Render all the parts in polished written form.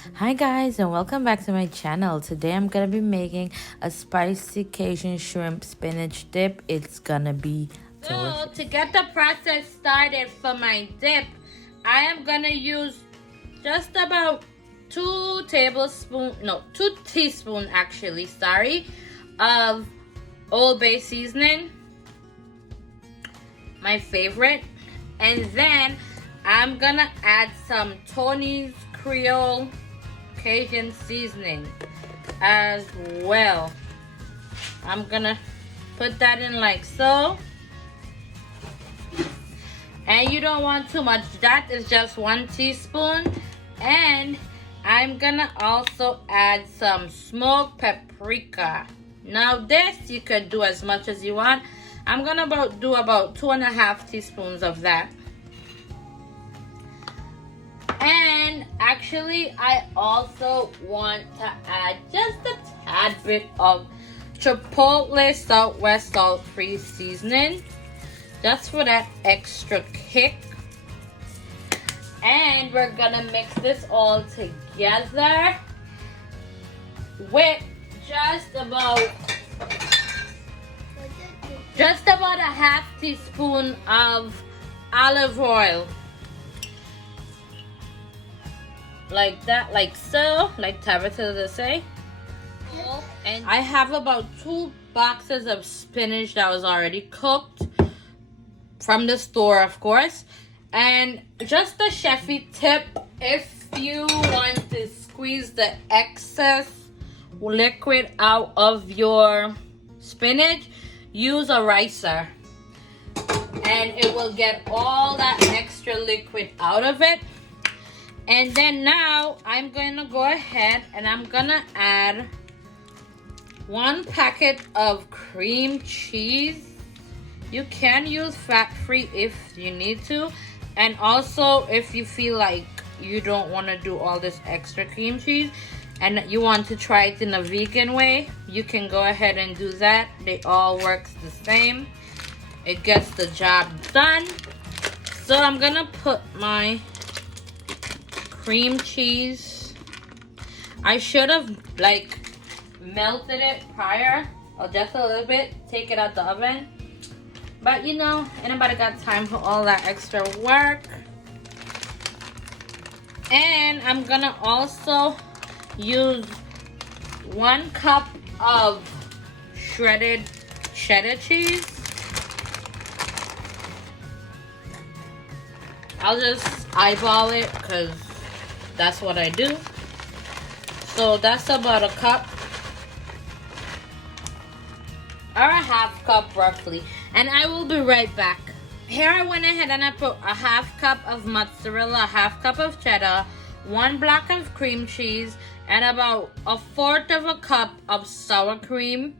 Hi guys, and welcome back to my channel. Today I'm gonna be making a spicy Cajun shrimp spinach dip. It's gonna be delicious. So to get the process started for my dip, I am gonna use just about 2 teaspoons actually, of Old Bay seasoning, my favorite. And then I'm gonna add some Tony's Creole Cajun seasoning as well. I'm gonna put that in like so. And you don't want too much. That is just 1 teaspoon. And I'm gonna also add some smoked paprika. Now this you could do as much as you want. I'm gonna do about 2.5 teaspoons of that. And actually, I also want to add just a tad bit of chipotle Southwest salt-free seasoning, just for that extra kick. And we're gonna mix this all together with just about a half teaspoon of olive oil. Like that, like so, like Tabitha would say. And I have about 2 boxes of spinach that was already cooked from the store, of course. And just a chefy tip, if you want to squeeze the excess liquid out of your spinach, use a ricer. And it will get all that extra liquid out of it. And then now I'm gonna go ahead and I'm gonna add 1 packet of cream cheese. You can use fat-free if you need to. And also if you feel like you don't want to do all this extra cream cheese and you want to try it in a vegan way, you can go ahead and do that. They all works the same. It gets the job done. So I'm gonna put my cream cheese. I should have melted it prior, or just a little bit, take it out the oven. But you know, anybody got time for all that extra work. And I'm gonna also use 1 cup of shredded cheddar cheese. I'll just eyeball it because that's what I do. So that's about 1 cup or a half cup roughly. And I will be right back. Here I went ahead and I put a half cup of mozzarella, a half cup of cheddar, 1 block of cream cheese, and about 1/4 cup of sour cream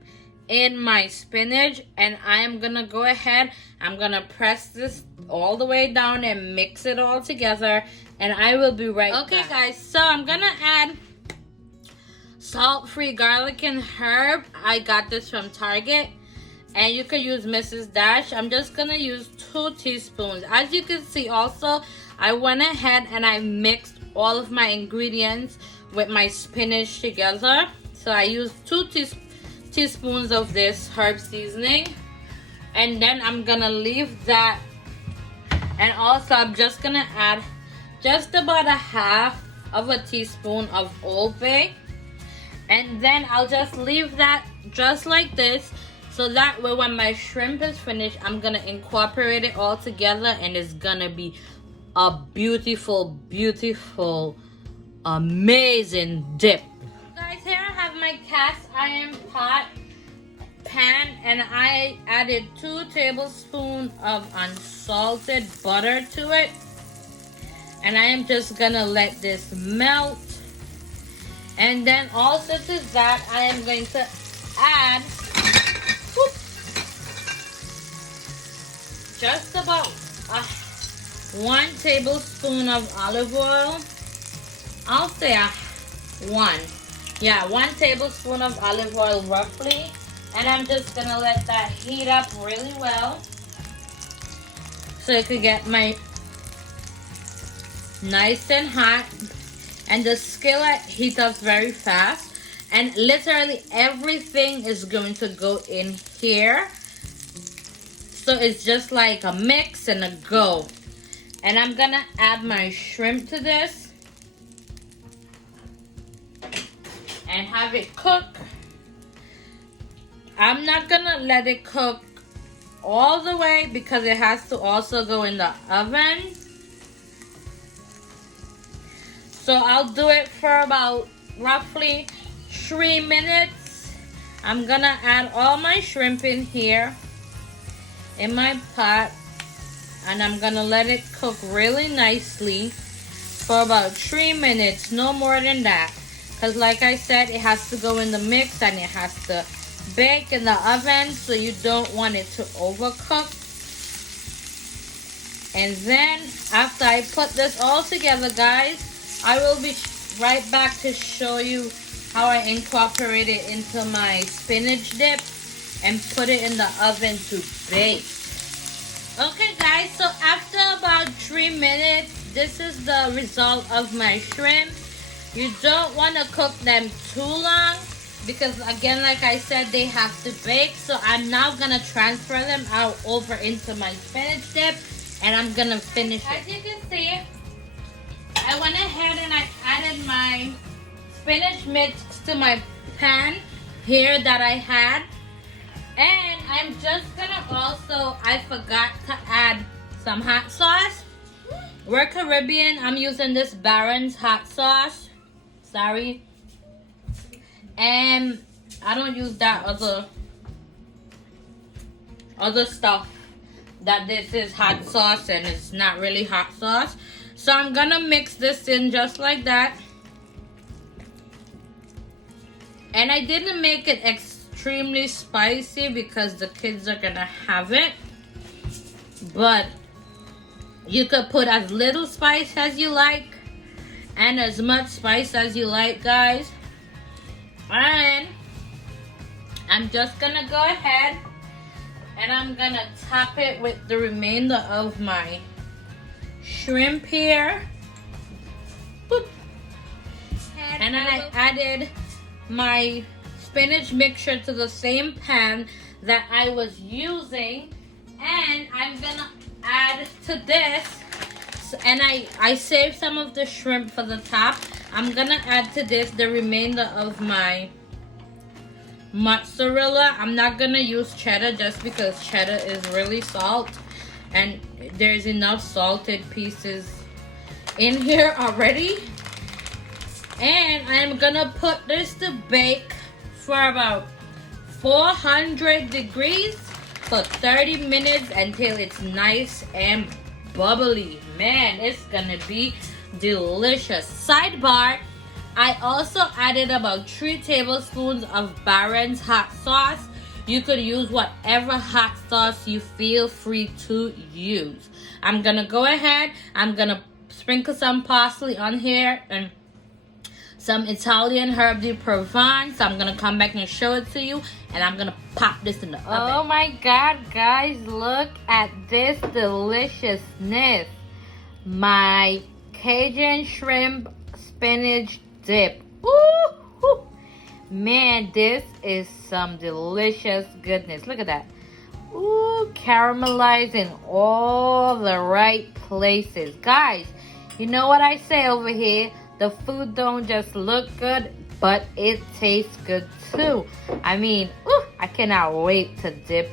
in my spinach. And I am gonna go ahead, I'm gonna press this all the way down and mix it all together, and I will be right back. Okay guys, so I'm gonna add salt-free garlic and herb. I got this from Target, and you could use Mrs. Dash. I'm just gonna use 2 teaspoons. As you can see also, I went ahead and I mixed all of my ingredients with my spinach together. So I used 2 teaspoons of this herb seasoning, and then I'm gonna leave that. And also I'm just gonna add just about a half of a teaspoon of Old Bay, and then I'll just leave that just like this, so that way when my shrimp is finished, I'm gonna incorporate it all together, and it's gonna be a beautiful, beautiful, amazing dip. Guys, here I have my cast iron pan, and I added 2 tablespoons of unsalted butter to it, and I am just gonna let this melt. And then also to that, I am going to add just about 1 tablespoon of olive oil. I'll say 1 tablespoon of olive oil roughly. And I'm just gonna let that heat up really well, so it could get my nice and hot. And the skillet heats up very fast. And literally everything is going to go in here. So it's just like a mix and a go. And I'm gonna add my shrimp to this. And have it cook. I'm not gonna let it cook all the way because it has to also go in the oven. So I'll do it for about roughly 3 minutes. I'm gonna add all my shrimp in here in my pot, and I'm gonna let it cook really nicely for about 3 minutes, no more than that. Because like I said, it has to go in the mix and it has to bake in the oven, so you don't want it to overcook. And then after I put this all together, guys, I will be right back to show you how I incorporate it into my spinach dip and put it in the oven to bake. Okay guys, so after about 3 minutes, this is the result of my shrimp. You don't want to cook them too long because again, like I said, they have to bake. So I'm now going to transfer them out over into my spinach dip and I'm going to finish it. As you can see, I went ahead and I added my spinach mix to my pan here that I had. And I'm just gonna also, I forgot to add some hot sauce. We're Caribbean. I'm using this Barron's hot sauce. Sorry. And I don't use that other stuff that this is hot sauce and it's not really hot sauce. So I'm gonna mix this in just like that. And I didn't make it extremely spicy because the kids are gonna have it, but you could put as little spice as you like and as much spice as you like, guys. And I'm just gonna go ahead and I'm gonna top it with the remainder of my shrimp here. Boop. And then I added my spinach mixture to the same pan that I was using, and I'm gonna add to this, and I saved some of the shrimp for the top. I'm gonna add to this the remainder of my mozzarella. I'm not gonna use cheddar just because cheddar is really salt and there's enough salted pieces in here already. And I'm gonna put this to bake for about 400 degrees for 30 minutes until it's nice and bubbly. Man, it's gonna be delicious. Sidebar, I also added about 3 tablespoons of Barron's hot sauce. You could use whatever hot sauce you feel free to use. I'm gonna go ahead, I'm gonna sprinkle some parsley on here and some Italian herb de Provence. I'm gonna come back and show it to you, and I'm gonna pop this in the oven. Oh my god, guys, look at this deliciousness. My Cajun shrimp spinach dip. Ooh, man, this is some delicious goodness. Look at that. Ooh, caramelized in all the right places. Guys, you know what I say over here? The food don't just look good, but it tastes good too. I mean, I cannot wait to dip